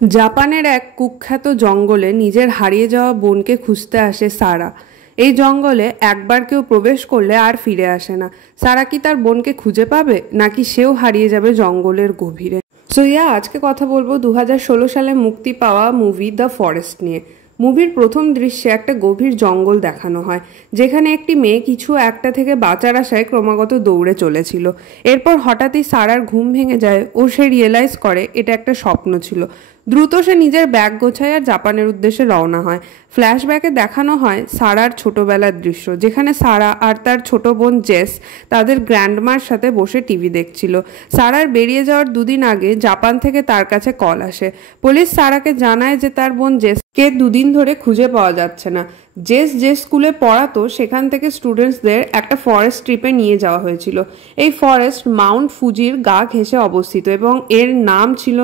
জাপানের এক কুখ্যাত জঙ্গলে নিজের হারিয়ে যাওয়া বোনকে খুঁজতে আসে সারা। এই জঙ্গলে একবার কেউ প্রবেশ করলে আর ফিরে আসে না। সারা কি তার বোনকে খুঁজে পাবে, নাকি সেও হারিয়ে যাবে জঙ্গলের গভীরে? আজকে কথা বলবো 2016 সালে মুক্তি পাওয়া মুভি দ্য ফরেস্ট নিয়ে। মুভির প্রথম দৃশ্যে একটা গভীর জঙ্গল দেখানো হয়, যেখানে একটি মেয়ে কিছু একটা থেকে বাঁচার আশায় ক্রমাগত দৌড়ে চলেছিল। এরপর হঠাৎই সারার ঘুম ভেঙে যায় ও সে রিয়েলাইজ করে এটা একটা স্বপ্ন ছিল। দ্রুত সে নিজের ব্যাগ গোছায় আর জাপানের উদ্দেশ্যে রওনা হয়। ফ্ল্যাশব্যাকে দেখানো হয় সারার ছোটবেলার দৃশ্য, যেখানে সারা আর তার ছোট বোন জেস তাদের গ্র্যান্ডমার সাথে বসে টিভি দেখছিল। সারার বেরিয়ে যাওয়ার দুদিন আগে জাপান থেকে তার কাছে কল আসে। পুলিশ সারাকে জানায় যে তার বোন জেসকে দুদিন ধরে খুঁজে পাওয়া যাচ্ছে না। জেস যে স্কুলে পড়াতো সেখান থেকে স্টুডেন্টসদের একটা ফরেস্ট ট্রিপে নিয়ে যাওয়া হয়েছিল। এই ফরেস্ট মাউন্ট ফুজির গা ঘেঁষে অবস্থিত এবং এর নাম ছিল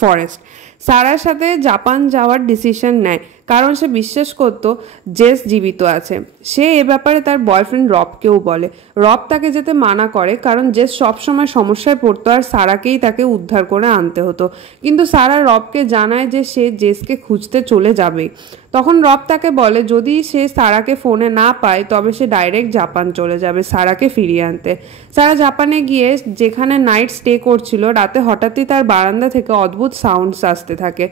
ফরেস্ট। সারার সাথে জাপান যাওয়ার ডিসিশন নেয় কারণ সে বিশ্বাস করত জেস জীবিত আছে। সে এ ব্যাপারে তার বয়ফ্রেন্ড রবকেও বলে। রব তাকে যেতে মানা করে কারণ জেস সবসময় সমস্যায় পড়তো আর সারাকেই তাকে উদ্ধার করে আনতে হতো। কিন্তু সারা রবকে জানায় যে সে জেসকে খুঁজতে চলে যাবে। তখন রব তাকে বলে যদি সে সারাকে ফোনে না পায় তবে সে ডাইরেক্ট জাপান চলে যাবে সারাকে ফিরিয়ে আনতে। সারা জাপানে গিয়ে যেখানে নাইট স্টে করছিল, রাতে হঠাৎই তার বারান্দা থেকে অদ্ভুত সাউন্ডস আসতে থাকে।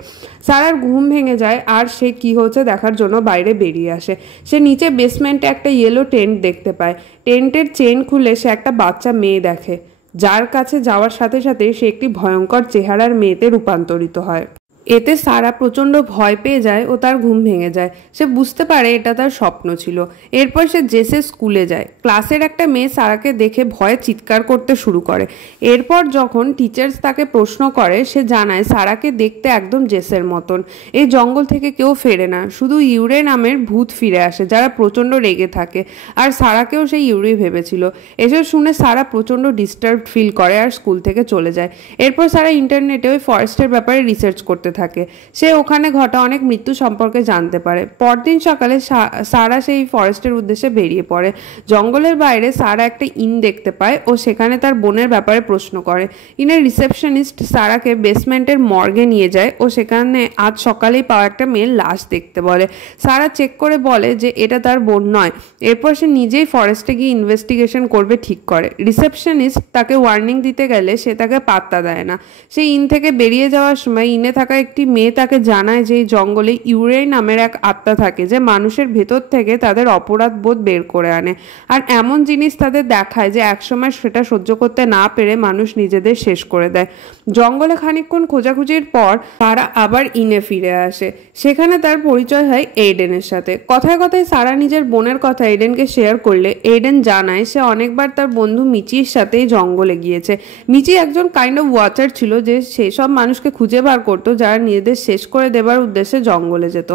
সারার ঘুম ভেঙে যায় আর সে কি হচ্ছে দেখার জন্য বাইরে বেরিয়ে আসে। সে নিচে বেসমেন্টে একটা ইয়েলো টেন্ট দেখতে পায়। টেন্টের চেন খুলে সে একটা বাচ্চা মেয়ে দেখে, যার কাছে যাওয়ার সাথে সাথে সে একটি ভয়ঙ্কর চেহারার মেয়েতে রূপান্তরিত হয়। এতে সারা প্রচণ্ড ভয় পেয়ে যায় ও তার ঘুম ভেঙে যায়। সে বুঝতে পারে এটা তার স্বপ্ন ছিল। এরপর সে জেসের স্কুলে যায়। ক্লাসের একটা মেয়ে সারাকে দেখে ভয়ে চিৎকার করতে শুরু করে। এরপর যখন টিচার্স তাকে প্রশ্ন করে, সে জানায় সারাকে দেখতে একদম জেসের মতন। এই জঙ্গল থেকে কেউ ফেরে না, শুধু ইউরে নামের ভূত ফিরে আসে যারা প্রচণ্ড রেগে থাকে। আর সারাকেও সেই ইউরি ভেবেছিল। এসব শুনে সারা প্রচণ্ড ডিস্টার্বড ফিল করে আর স্কুল থেকে চলে যায়। এরপর সারা ইন্টারনেটে ওই ফরেস্টের ব্যাপারে রিসার্চ করতে থাকে। সে ওখানে ঘটা অনেক মৃত্যু সম্পর্কে জানতে পারে। পরদিন সকালে সারা সেই ফরেস্টের উদ্দেশ্যে বেরিয়ে পড়ে। জঙ্গলের বাইরে সারা একটা ইন দেখতে পায় ও সেখানে তার বোনের ব্যাপারে প্রশ্ন করে। ইনের রিসেপশনিস্ট সারাকে বেসমেন্টের মর্গে নিয়ে যায় ও সেখানে আজ সকালেই পাওয়া একটা মেয়ের লাশ দেখতে বলে। সারা চেক করে বলে যে এটা তার বোন নয়। এরপর সে নিজেই ফরেস্টে গিয়ে ইনভেস্টিগেশন করবে ঠিক করে। রিসেপশনিস্ট তাকে ওয়ার্নিং দিতে গেলে সে তাকে পাত্তা দেয় না। সে ইন থেকে বেরিয়ে যাওয়ার সময় ইনে থাকা একটি মেয়ে তাকে জানায় যে এই জঙ্গলে ইউরে নামের এক আত্মা থাকে, যে মানুষের ভেতর থেকে তাদের অপরাধ বোধ বের করে আনে আর এমন জিনিস তাদের দেখায় যে একসময় সেটা সহ্য করতে না পেরে মানুষ নিজেদের শেষ করে দেয়। জঙ্গলে খানিকক্ষণ খোঁজাখুঁজির পর তারা আবার ইনে ফিরে আসে। সেখানে তার পরিচয় হয় এইডেনের সাথে। কথায় কথায় সারা নিজের বোনের কথা এইডেনকে শেয়ার করলে এইডেন জানায় সে অনেকবার তার বন্ধু মিচির সাথেই জঙ্গলে গিয়েছে। মিচি একজন কাইন্ড অফ ওয়াচার ছিল, যে সেসব মানুষকে খুঁজে বার করতো যারা নিজেদের শেষ করে দেবার উদ্দেশ্যে জঙ্গলে যেত।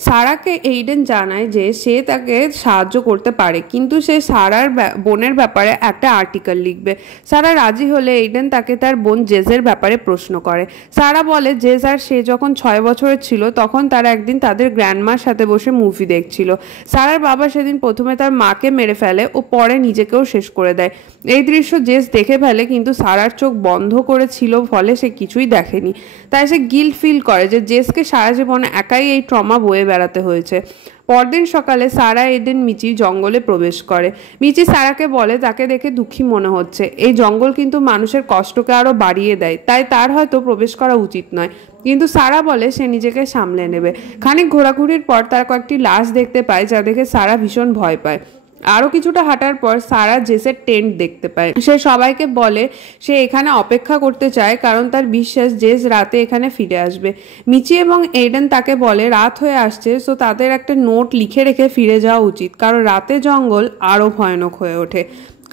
সারাকে এইডেন জানায় যে সে তাকে সাহায্য করতে পারে, কিন্তু সে সারার বোনের ব্যাপারে একটা আর্টিকেল লিখবে। সারা রাজি হলে এইডেন তাকে তার বোন জেসের ব্যাপারে প্রশ্ন করে। সারা বলে জেস আর সে যখন 6 বছরের ছিল তখন তারা একদিন তাদের গ্র্যান্ডমার সাথে বসে মুভি দেখছিল। সারার বাবা সেদিন প্রথমে তার মাকে মেরে ফেলে ও পরে নিজেকেও শেষ করে দেয়। এই দৃশ্য জেস দেখে ফেলে, কিন্তু সারার চোখ বন্ধ করেছিল ফলে সে কিছুই দেখেনি। তাই সে গিল্ট ফিল করে যে জেসকে সারা জীবন একাই এই ট্রমা বয়ে বেড়াতে হয়েছে। পরদিন সকালে সারা এইডেন মিচি জঙ্গলে প্রবেশ করে। মিচি সারাকে বলে তাকে দেখে দুঃখী মনে হচ্ছে। এই জঙ্গল কিন্তু মানুষের কষ্টকে আরো বাড়িয়ে দেয়, তাই তার হয়তো প্রবেশ করা উচিত নয়। কিন্তু সারা বলে সে নিজেকে সামলে নেবে। খানিক ঘোরাঘুরির পর তার কয়েকটি লাশ দেখতে পায়, যা দেখে সারা ভীষণ ভয় পায়। আরো কিছুটা হাঁটার পর সারা জেসের টেন্ট দেখতে পায়। সে সবাইকে বলে সে এখানে অপেক্ষা করতে চায় কারণ তার বিশ্বাস জেস রাতে এখানে ফিরে আসবে। মিচি এবং এইডেন তাকে বলে রাত হয়ে আসছে, সো তাদের একটা নোট লিখে রেখে ফিরে যাওয়া উচিত, কারণ রাতে জঙ্গল আরো ভয়ানক হয়ে ওঠে।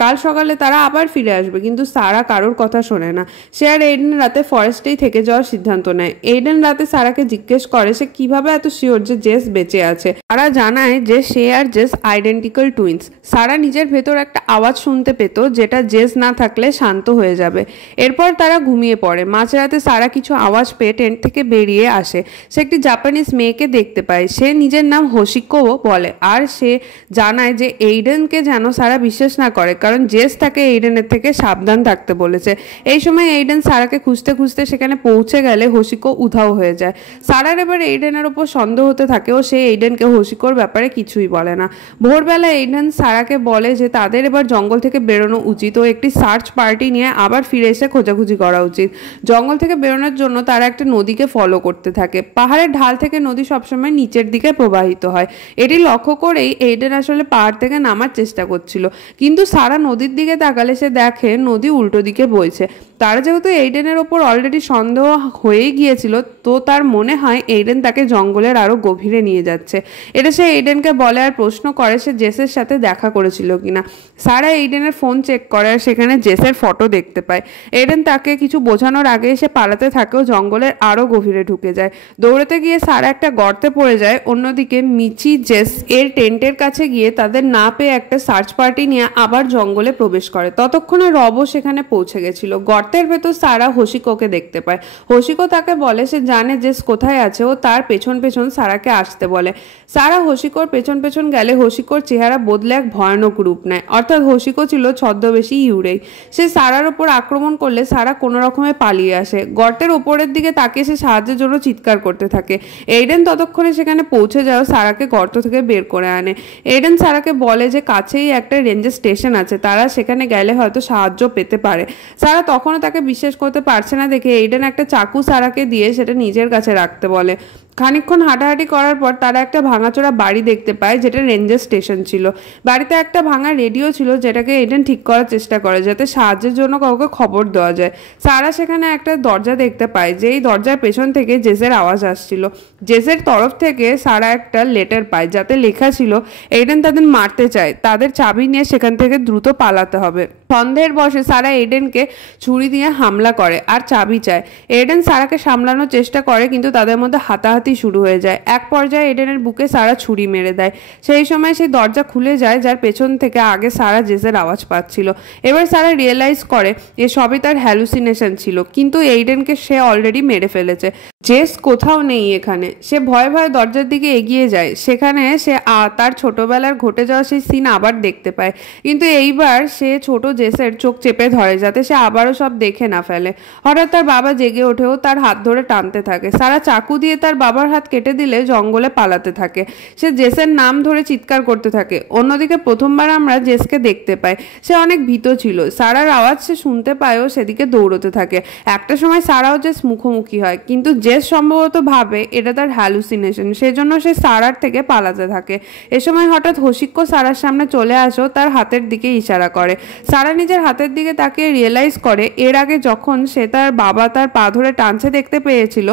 কাল সকালে তারা আবার ফিরে আসবে, কিন্তু সারা কারোর কথা শোনে না। সে আর এইডেন রাতে ফরেস্টেই থেকে যাওয়ার সিদ্ধান্ত নেয়। এইডেন রাতে সারাকে জিজ্ঞেস করে সে কিভাবে এত শিওর যে জেস বেঁচে আছে। সারা জানায় যে সে আর জেস আইডেন্টিক্যাল টুইন্স। সারা নিজের ভেতর একটা আওয়াজ শুনতে পেত, যেটা জেস না থাকলে শান্ত হয়ে যাবে। এরপর তারা ঘুমিয়ে পড়ে। মাঝরাতে সারা কিছু আওয়াজ পেয়ে টেন্ট থেকে বেরিয়ে আসে। সে একটি জাপানিজ মেয়েকে দেখতে পায়। সে নিজের নাম হোশিকো বলে আর সে জানায় যে এইডেনকে যেন সারা বিশ্বাস না করে, কারণ জেস তাকে এইডেনের থেকে সাবধান থাকতে বলেছে। এই সময় এইডেন সারাকে খুঁজতে খুঁজতে সেখানে পৌঁছে গেলে হোশিকো উধাও হয়ে যায়। সারার এবার এইডেনের ওপর সন্দেহ হতে থাকে ও সে এইডেনকে হোশিকোর ব্যাপারে কিছুই বলে না। ভোরবেলা এইডেন সারাকে বলে যে তাদের এবার জঙ্গল থেকে বেরোনো উচিত ও একটি সার্চ পার্টি নিয়ে আবার ফিরে এসে খোঁজাখুঁজি করা উচিত। জঙ্গল থেকে বেরোনোর জন্য তারা একটা নদীকে ফলো করতে থাকে। পাহাড়ের ঢাল থেকে নদী সবসময় নিচের দিকে প্রবাহিত হয়। এটি লক্ষ্য করেই এইডেন আসলে পাহাড় থেকে নামার চেষ্টা করছিল, কিন্তু সারা নদীর দিকে তাকালে সে দেখে নদী উল্টো দিকে বইছে। তারা যেহেতু এইডেনের ওপর অলরেডি সন্দেহ হয়েই গিয়েছিল, তো তার মনে হয় এইডেন তাকে জঙ্গলের আরো গভীরে নিয়ে যাচ্ছে। এটা সে এইডেনকে বলে আর প্রশ্ন করে সে জেসের সাথে দেখা করেছিল কিনা। সারা এইডেনের ফোন চেক করে আর সেখানে জেসের ফটো দেখতে পায়। এইডেন তাকে কিছু বোঝানোর আগে সে পালাতে থাকেও জঙ্গলের আরো গভীরে ঢুকে যায়। দৌড়াতে গিয়ে সারা একটা গর্তে পড়ে যায়। অন্যদিকে মিচি জেস এর টেন্টের কাছে গিয়ে তাদের না পেয়ে একটা সার্চ পার্টি নিয়ে আবার জঙ্গলে প্রবেশ করে। ততক্ষণে রবও সেখানে পৌঁছে গেছিল। গর্তের ভেতর সারা হোশিকোকে দেখতে পায়। হোশিকো তাকে বলে সে জানে জেস কোথায় আছে ও তার পেছন পেছন সারাকে আসতে বলে। সারা হোশিকোর পেছন পেছন গেলে হোশিকোর চেহারা বদলে এক ভয়ানক রূপ নেয়, অর্থাৎ হোশিকো ছিল ছদ্মবেশী ইউরেই। সে সারার ওপর আক্রমণ করলে সারা কোনো রকমে পালিয়ে আসে। গর্তের ওপরের দিকে তাকিয়ে সে সাহায্যের জন্য চিৎকার করতে থাকে। এইডেন ততক্ষণে সেখানে পৌঁছে যাও সারাকে গর্ত থেকে বের করে আনে। এইডেন সারাকে বলে যে কাছেই একটা রেঞ্জার স্টেশন আছে, তারা সেখানে গেলে হয়তো সাহায্য পেতে পারে। সারা তখনও তাকে বিশ্বাস করতে পারছে না দেখে এইডেন একটা চাকু সারাকে দিয়ে সেটা নিজের কাছে রাখতে বলে। খানিকক্ষণ হাঁটাহাঁটি করার পর তারা একটা ভাঙাচোরা বাড়ি দেখতে পায় যেটা রেঞ্জার স্টেশন ছিল। বাড়িতে একটা ভাঙা রেডিও ছিল যেটাকে এইডেন ঠিক করার চেষ্টা করে যাতে সাহায্যের জন্য কাউকে খবর দেওয়া যায়। সারা সেখানে একটা দরজা দেখতে পায়, যেই দরজার পেছন থেকে জেসের আওয়াজ আসছিল। জেসের তরফ থেকে সারা একটা লেটার পায় যাতে লেখা ছিল এইডেন তাদের মারতে চায়, তাদের চাবি নিয়ে সেখান থেকে দ্রুত পালাতে হবে। সন্দেহের বশে সারা এইডেনকে ছুরি দিয়ে হামলা করে আর চাবি চায়। এইডেন সারাকে সামলানোর চেষ্টা করে কিন্তু তাদের মধ্যে হাতাহাতি শুরু হয়ে যায়। এক পর্যায়ে এইডেনের বুকে সারা ছুরি মেরে দেয়। সেই সময় সেই দরজা খুলে যায় যার পেছন থেকে আগে সারা জেসের আওয়াজ পাচ্ছিল। এবার সারা রিয়েলাইজ করে যে সবই তার হ্যালুসিনেশন ছিল, কিন্তু এইডেনকে সে অলরেডি মেরে ফেলেছে। জেস কোথাও নেই এখানে। সে ভয়ে ভয়ে দরজার দিকে এগিয়ে যায়। সেখানে সে তার ছোটবেলার ঘটে যাওয়া সেই সিন আবার দেখতে পায়, কিন্তু এইবার সে ছোট জেসের চোখ চেপে ধরে যাতে সে আবারও সব দেখে না ফেলে। হঠাৎ তার বাবা জেগে ওঠেও তার হাত ধরে টানতে থাকে। সারা চাকু দিয়ে তার বাবার হাত কেটে দিলে জঙ্গলে পালাতে থাকে। সে জেসের নাম ধরে চিৎকার করতে থাকে। অন্যদিকে প্রথমবার আমরা জেসকে দেখতে পাই। সে অনেক ভীত ছিল। সারার আওয়াজ সে শুনতে পায়ও সেদিকে দৌড়তে থাকে। একটা সময় সারাও জেস মুখোমুখি হয়, কিন্তু জেস সম্ভবত ভাবে এটা তার হ্যালুসিনেশন, সেজন্য সে সারার থেকে পালাতে থাকে। এ সময় হঠাৎ হোশিকো সারার সামনে চলে আসো তার হাতের দিকে ইশারা করে। সারা নিজের হাতের দিকে তাকিয়ে রিয়েলাইজ করে এর আগে যখন সে তার বাবা তার পা ধরে টানছে দেখতে পেয়েছিল,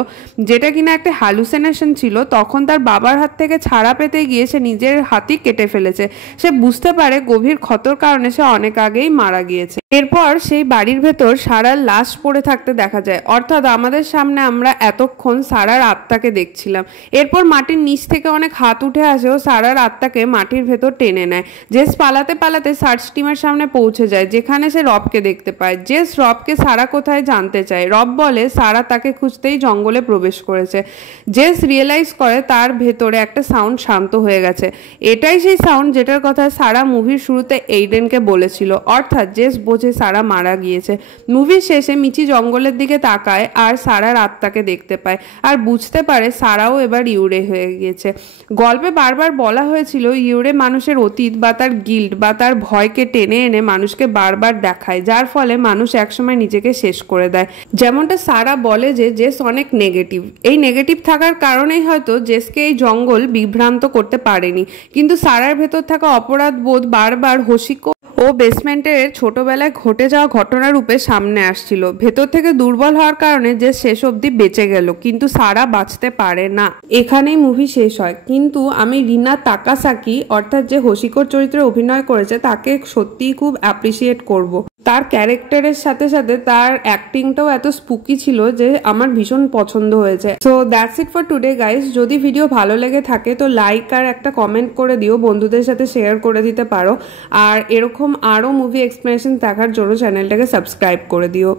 যেটা কিনা একটা হ্যালুসিনেশন ছিল, তখন তার বাবার হাত থেকে ছাড়া পেতে গিয়ে সে নিজের হাতই কেটে ফেলেছে। সে বুঝতে পারে গভীর ক্ষতর কারণে সে অনেক আগেই মারা গিয়েছে। এরপর সেই বাড়ির ভেতর সারার লাশ পড়ে থাকতে দেখা যায়, অর্থাৎ আমাদের সামনে আমরা এতক্ষণ সারার আত্মাকে দেখছিলাম। এরপর মাটির নিচ থেকে অনেক হাত উঠে আসে ও সারার আত্মাকে মাটির ভেতর টেনে নেয়। জেস পালাতে পালাতে সার্চ টিমের সামনে পৌঁছে যায়, যেখানে সে রবকে দেখতে পায়। জেস রবকে সারা কোথায় জানতে চায়। রব বলে সারা তাকে খুঁজতেই জঙ্গলে প্রবেশ করেছে। জেস রিয়েলাইজ করে তার ভেতরে একটা সাউন্ড শান্ত হয়ে গেছে। এটাই সেই সাউন্ড যেটার কথা সারা মুভির শুরুতে এইডেনকে বলেছিল, অর্থাৎ জেস বোঝে সারা মারা গিয়েছে। মুভির শেষে মিচি জঙ্গলের দিকে তাকায় আর সারার আত্মাকে দেখতে পায় আর বুঝতে পারে সারাও এবার ইউরে হয়ে গিয়েছে। গল্পে বারবার বলা হয়েছিল ইউরে মানুষের অতীত বা তার গিল্ড বা তার ভয়কে টেনে এনে মানুষকে বারবার দেখায়, যার ফলে মানুষ একসময় নিজেকে শেষ করে দেয়। যেমনটা সারা বলে যে জেস অনেক নেগেটিভ। এই নেগেটিভ থাকার কারণেই হয়তো জেসকে এই জঙ্গল বিভ্রান্ত করতে পারেনি, কিন্তু সারার ভেতর থাকা অপরাধ বোধ বারবার হোশিকো ও বেসমেন্টের ছোটবেলায় ঘটে যাওয়া ঘটনা রূপে সামনে আসছিল। ভেতর থেকে দুর্বল হওয়ার কারণে যে শেষ অবধি বেঁচে গেল, কিন্তু সারা বাঁচতে পারে না। এখানেই মুভি শেষ হয়, কিন্তু আমি রিনা তাকাসাকি অর্থাৎ যে হোশিকোর চরিত্রে অভিনয় করেছে তাকে সত্যিই খুব অ্যাপ্রিসিয়েট করব। তার ক্যারেক্টারের সাথে সাথে তার অ্যাক্টিংটাও এত স্পুকি ছিল যে আমার ভীষণ পছন্দ হয়েছে। So that's it for today guys. যদি ভিডিও ভালো লেগে থাকে তো লাইক আর একটা কমেন্ট করে দিও, বন্ধুদের সাথে শেয়ার করে দিতে পারো। আর এরকম আরও মুভি এক্সপ্লেনেশন দেখার জন্য চ্যানেলটাকে সাবস্ক্রাইব করে দিও।